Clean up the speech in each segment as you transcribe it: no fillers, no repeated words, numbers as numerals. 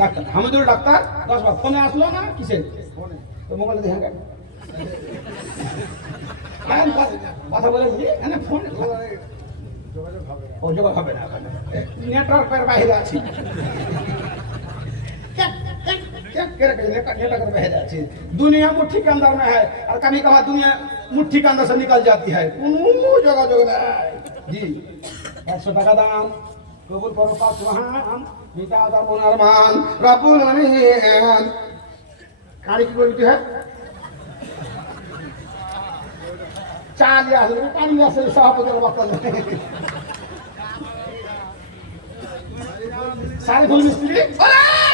Doctor Hamidul doctor 10 বার ফোনে আসলো না কিসের ফোনে তো মোবাইলে দেখেন কেন কথা বলে বুঝি এনে ফোন যোগাযোগ হবে না নেটওয়ার্কের বাইরে আছি दुनिया मुट्ठी के अंदर में है और कभी कभार दुनिया मुट्ठी के अंदर से निकल जाती है जोगाजोग नहीं जी 100 টাকা দাম কবুল করো পাঁচ মহান পিতা দার মনার মান রব্বুল আলামিন কারি কি বলতে হয় চালি আসলে পানি আসলে সভাপতির বক্তব্য সারিফুল মিস্ত্রি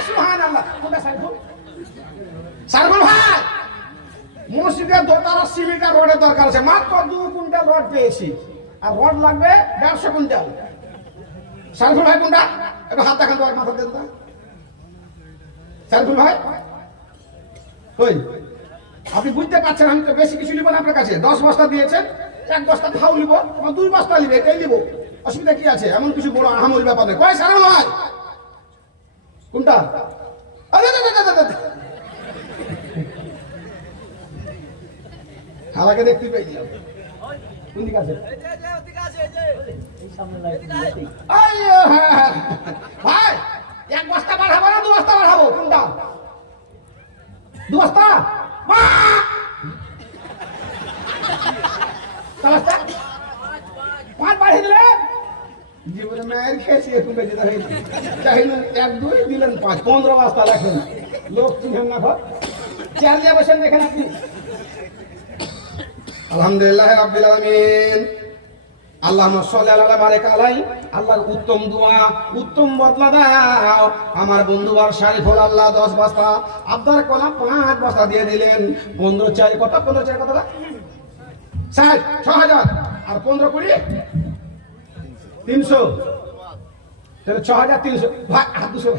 সুবহানাল্লাহ কোনটা সারিফুল সারিফুল ভাই মসজিদের দোতলা সিমেন্টের রডের দরকার আছে মাত্র 2 কুইন্টাল রড পেয়েছি আর রড লাগবে 150 কুইন্টাল সারিফুল ভাই কোনটা একটু হাত দেখান তো মাথা দেন তো সারিফুল ভাই কই আপনি বুঝতে পারছেন আমি তো বেশি কিছু নিব না আপনার কাছে 10 বস্তা দিয়েছেন 1 বস্তা খাও নিব 2 বস্তা নিবে এটাই নিব অসুবিধা কি আছে এমন কিছু বড় আহামরি ব্যাপার নেই কয় সারিফুল ভাই কোনটা আরে হালাকে দেখতে পাই দিলাম কোন দিকে আছে এই সামনে লাইট আইয়ো ভাই 1 বস্তা বাড়াবো না 2 বস্তা বাড়াবো কোনটা 2 বস্তা মা বস্তা 5 বাড়িয়ে দিলে জীবনে মায়ের খেয়েছি একটু বেঁচে থাকে চাইলেন 1 2 দিলেন 5 15 বস্তা লেখেন লোক চিনেন না ঘর চেয়ার দিয়ে বসেন দেখেন আপনি আলহামদুলিল্লাহ রাব্বিল আলামিন আল্লাহুম্মা সাল্লি আলা বারিক আলাই আল্লাহর উত্তম দোয়া উত্তম বদলা দাও আমার বন্ধুবার শরীফুল আল্লাহ 10 বস্তা আব্দার কোলা 5 বস্তা দিয়ে দিলেন 15 চাই কত 15 চাই কত 6000 আর 15 কুড়ি 300 তাহলে 6300 ভাই 200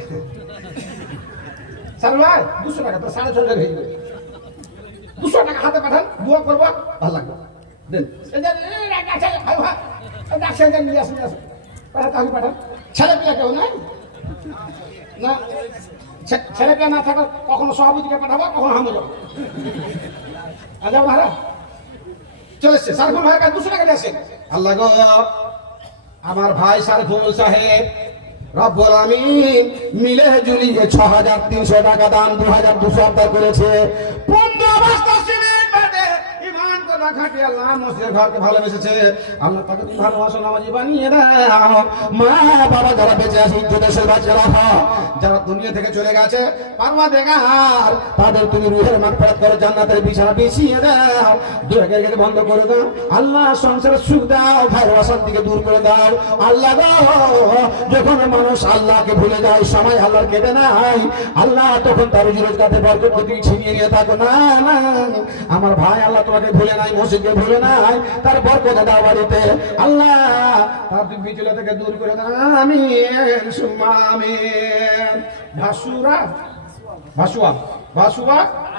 স্যার ভাই 200 টাকা তো 650 হয়ে গেল 200 টাকা হাতে পাঠান দোয়া করব ভালো লাগবে দেন আচ্ছা ভাই ভাই ডাক্তার নিয়ে আসুন পাঠান পাঠান ছেলে পেলে কেউ নাই না ছেলে পেলে না থাকা কখনো সভাপতিকে পাঠাবো কখনো হামু যাবো আচ্ছা ভাড়া চলে এসছে সারফুল ভাইয়ের কাছে 200 টাকা নিয়ে আসেন আল্লাহ গো আমার ভাই সারফুল সাহেব রব্বুল আমিন মিলে জুলিয়ে 6300 টাকা দান 2200 আবদার করেছে 15 বস্তা সিমেন্ট বাদে ঈমান কথা খাটি আল্লাহ মসজিদের ঘরকে ভালোবেসেছে আল্লাহ তাকে তুমি ভালোবাসো নামাজি বানিয়ে দাও মা বাবা যারা বেঁচে আছে দেশের বাচ্চারা যারা দুনিয়া থেকে চলে গেছে পরওয়ারদিগার তাদের তুমি রূহের মাগফিরাত করে জান্নাতের বিছানা বিছিয়ে দাও দুয়াকে গেলে বন্ধ করে দাও আল্লাহ সংসারের সুখ দাও ভাই অশান্তিকে দূর করে দাও আল্লাহ গো যখন মানুষ আল্লাহকে ভুলে যায় সময় আল্লাহর কেটে নাই আল্লাহ তখন তার রুজি রোজগারের বরকত তুমি ছিনিয়ে নিয়ে থাকো না না আমার ভাই আল্লাহ তোমাকে ভুলে নাই মসজিদকে ভুলে নাই তার বরকত দাও বাড়িতে আল্লাহ তার বিচলা থেকে দূর করে দাও আমিন সুম্মা আমিন ভাসুয়া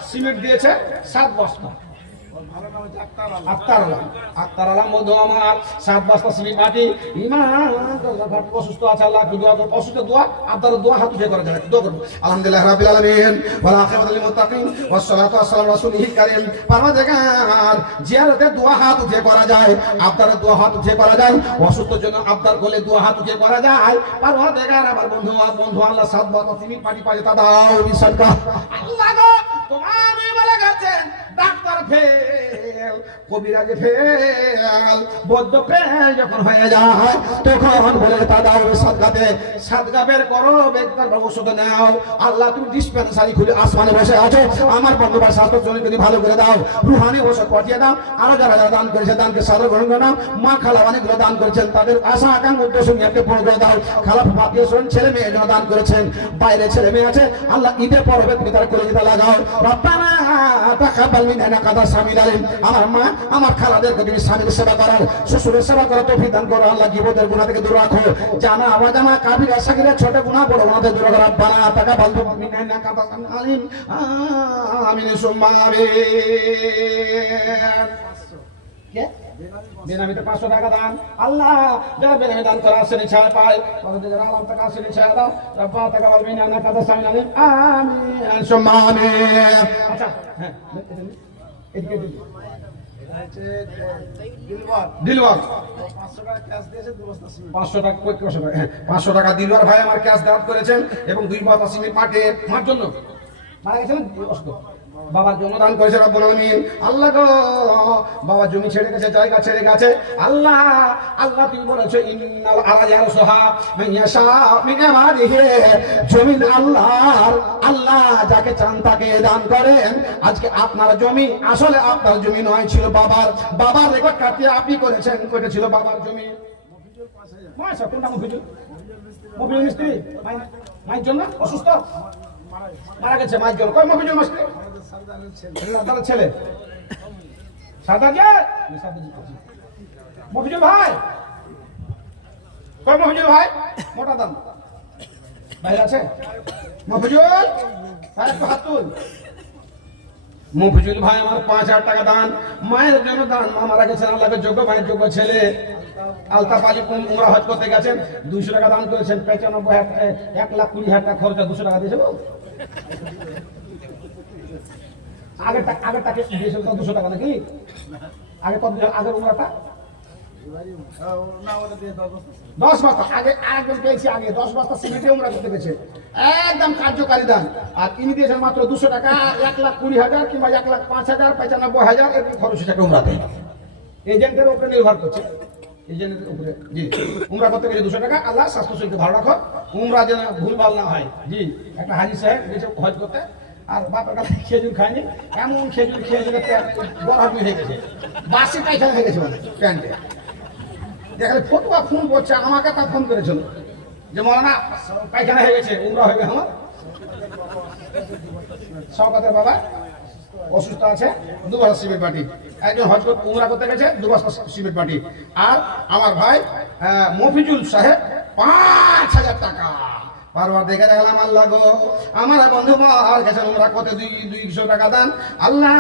সিমেন্ট দিয়েছে 7 বস্তা আক্তার আলম মধু আমার 7 বস্তা সিমেন্ট মাটি ইমান অসুস্থ আছে আল্লাহ দোয়া করো অসুস্থ দোয়া আপনার দোয়া হাত উঠে করা যায় দোয়া করব আলহামদুলিল্লাহ রাব্বিল আলামিন ওয়া আখিরাতুল লিল মুত্তাকিন ওয়াস সালাতু ওয়াস সালামু রাসূলিল কারীম পরওয়ারদিগার জিয়ারতে দোয়া হাত উঠে করা যায় আপনার দোয়া হাত উঠে করা যায় অসুস্থর জন্য আপনার কোলে দোয়া হাত উঠে করা যায় পরওয়ারদিগার আমার বন্ধু আল্লাহ 7 বস্তা সিমেন্ট মাটি পায় তা দাও বিসরকা আল্লাহ গো তোমার বলে গেছেন ডাক্তার ফেল কবিরাজ ফেল বদ্ধ ফেল যখন হয়ে যায় তখন বলে তা দাও সাদগা বের করো বেকার ঔষধ নাও আল্লাহ তুমি ডিসপেন্সারি খুলে আসমানে বসে আছো আমার বন্ধুবার স্বাস্থ্য জন্য যদি ভালো করে দাও রুহানি ওষুধ পাঠিয়ে দাও আরো যারা যারা দান করেছে দানকে সাদর গ্রহণ করে নাও মা খালা অনেকগুলো দান করেছেন তাদের আশা আকাঙ্ক্ষা উদ্দেশ্য নিয়ে পূরণ করে দাও খালা আত্মীয় স্বজন ছেলে মেয়ে জন্য দান করেছেন বাইরে ছেলে মেয়ে আছে আল্লাহ ঈদের পরবে তুমি তার করে দিতে লাগাও রব্বানা তাকাব্বাল মিন্না কাদা সামিল আলাইহিম আমার মা আমার খালাদেরকে তুমি স্বামীর সেবা করার শ্বশুরের সেবা করার তৌফিক দান করো আল্লাহ গীবতের গুনাহ থেকে দূর রাখো জানা অজানা কাবিরা সাগীরা ছোট গুনাহ বড় গুনাহ থেকে দূর করো রব্বানা তাকাব্বাল মিন্না কাদা সামিল আলাইহিম আমিন সুম্মা আমিন কে বেনামিতে 500 টাকা দান। আল্লাহ যারা বেনামি দান করে আসেন ছায়া পায়, তাদের যারা আলাম টাকা আসেন ছায়া দাও। রব্বা তাকাব্বাল মিন্না ইন্নাকা আনতাস সামিউল আলিম। আমিন সুম্মা আমিন। আচ্ছা হ্যাঁ এদিকে দিলওয়ার 500 টাকা 500 টাকা দিলওয়ার ভাই আমার ক্যাশ দান করেছেন এবং 2 বস্তা সিমেন্ট মার জন্য মারা গেছেন বাবার জন্য দান করেছে রব্বুল আলামিন। আল্লাহ গো বাবা জমি ছেড়ে গেছে, জায়গা ছেড়ে গেছে। আল্লাহ আল্লাহ তুমি বলেছো ইন্নাল আরজা ইয়ারসুহা মান ইয়াশা মিন ইবাদিহি, জমিন আল্লাহর, আল্লাহ যাকে চান তাকে দান করেন। আজকে আপনার জমি আসলে আপনার জমি নয়, ছিল বাবার রেকর্ড কাটিয়ে আপনি করেছেন, ওটা ছিল বাবার জমি। মাশা কোনটা মফিজুল মিস্ত্রি মাইর জন্য অসুস্থ মারা গেছে, মাইর জন্য। কয় মফিজুল মিস্ত্রি? তার ছেলে মফিজুল ভাই, কয় মফিজুল ভাই? মোটা দাম ভাই আছে মফিজুল ভাই, একটু হাত তুল। মফিজুল ভাই আমার 5000 টাকা দান, মায়ের জন্য দান। মা মারা গেছেন, আল্লাহকে যোগ্য মায়ের যোগ্য ছেলে। আলতাফ আলী উমরা হজ করতে গেছেন, 200 টাকা দান করেছেন। 1,20,000 টাকা খরচা, 200 টাকা দিয়েছে। আগেরটাকে দিয়েছিল 200 টাকা নাকি? আগে কত? আগের উমরাটা 10 বস্তা। আগে আরেকজন পেয়েছি, আগে 10 বস্তা সিমেন্টে উমরা করতে গেছে, একদম কার্যকারী দান। আর তিনি দিয়েছেন মাত্র 200 টাকা। 1,20,000 কিংবা 1,05,000 95,000 এরকম খরচ হচ্ছে উমরাতে। এজেন্টের উপরে নির্ভর করছে, এজেন্টের উপরে। জি উমরা করতে গেলে 200 টাকা। আল্লাহ স্বাস্থ্য শরীরকে ভালো রাখো, উমরা যেন ভুলভাল না হয়। জি একটা হাজি সাহেব গেছে হজ করতে, আর বাপের কাছে খেজুর খায়নি, এমন খেজুর খেয়ে গরম হয়ে গেছে, বাসি পায়খানা হয়ে গেছে প্যান্টে। দেখলে ফটোয়া ফোন করছে আমাকে, তা ফোন করেছিল যে মৌলানা পায়খানা হয়ে গেছে, উমরা হয়ে গেছে আমার। শওকতের বাবা অসুস্থ আছে, 2 বস্তা সিমেন্ট পাটি। একজন হজ উমরা করতে গেছে, 2 বস্তা সিমেন্ট পাটি। আর আমার ভাই মফিজুল সাহেব 5,000 টাকা। বারবার দেখে দেখলাম আল্লাহ গো আমার বন্ধু মার গেছেন উমরা করতে, 200 টাকা দান। আল্লাহ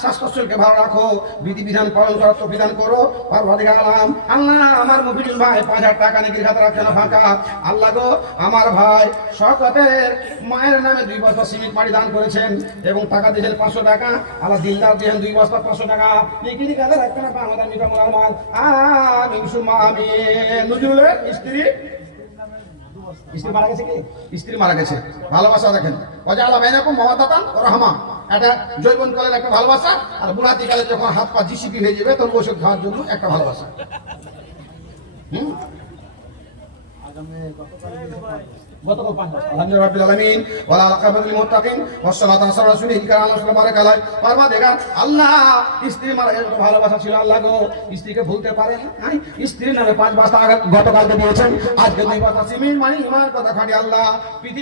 স্বাস্থ্য শরীরকে ভালো রাখো, বিধিবিধান পালন করার তৌফিক দান করো। বারবার দেখে গেলাম আল্লাহ আমার মফিজুল ভাই 5,000 টাকা নেকির খাতা রাখছে না ফাঁকা। আল্লাহ গো আমার ভাই শওকতের মায়ের নামে 2 বস্তা সিমেন্ট পাটি দান করেছেন এবং টাকা দিয়েছেন 500 টাকা। আল্লাহ দিলদার দিয়েছেন 2 বস্তা 500 টাকা নেকির খাতা রাখছে না আমাদের মিটামুল আলমাল। আমিন সুম্মা আমিন। নজরুলের স্ত্রী মারা গেছে, কি স্ত্রী মারা গেছে। ভালোবাসা দেখেন, ওয়াজআলা বাইনাকুম মাওয়াদাতান ওয়া রাহমা, এটা জৈবনকালের একটা ভালোবাসা। আর বুড়াতিকালে যখন হাত পা জিসিপি হয়ে যাবে তখন ওষুধ খাওয়ার জন্য একটা ভালোবাসা। গতকাল 5 বছর আলহামদুলিল্লাহ রাব্বিল আলামিন ওয়ালা আকাবাতুল লিল মুত্তাকিন ওয়াসসালাতু ওয়াসসালামু আলা রাসূলিহি কারীম বারাকালাই। পারমাদেগার আল্লাহ স্ত্রী মারা গেছে, ভালোবাসা ছিল। আল্লাহ গো স্ত্রীকে ভুলতে পারে না, স্ত্রীর নামে 5 বস্তা গতকালকে দিয়েছেন, আজকে 2 বস্তা সিমেন্ট। মানে ইমানের কথা খাঁটি আল্লাহ।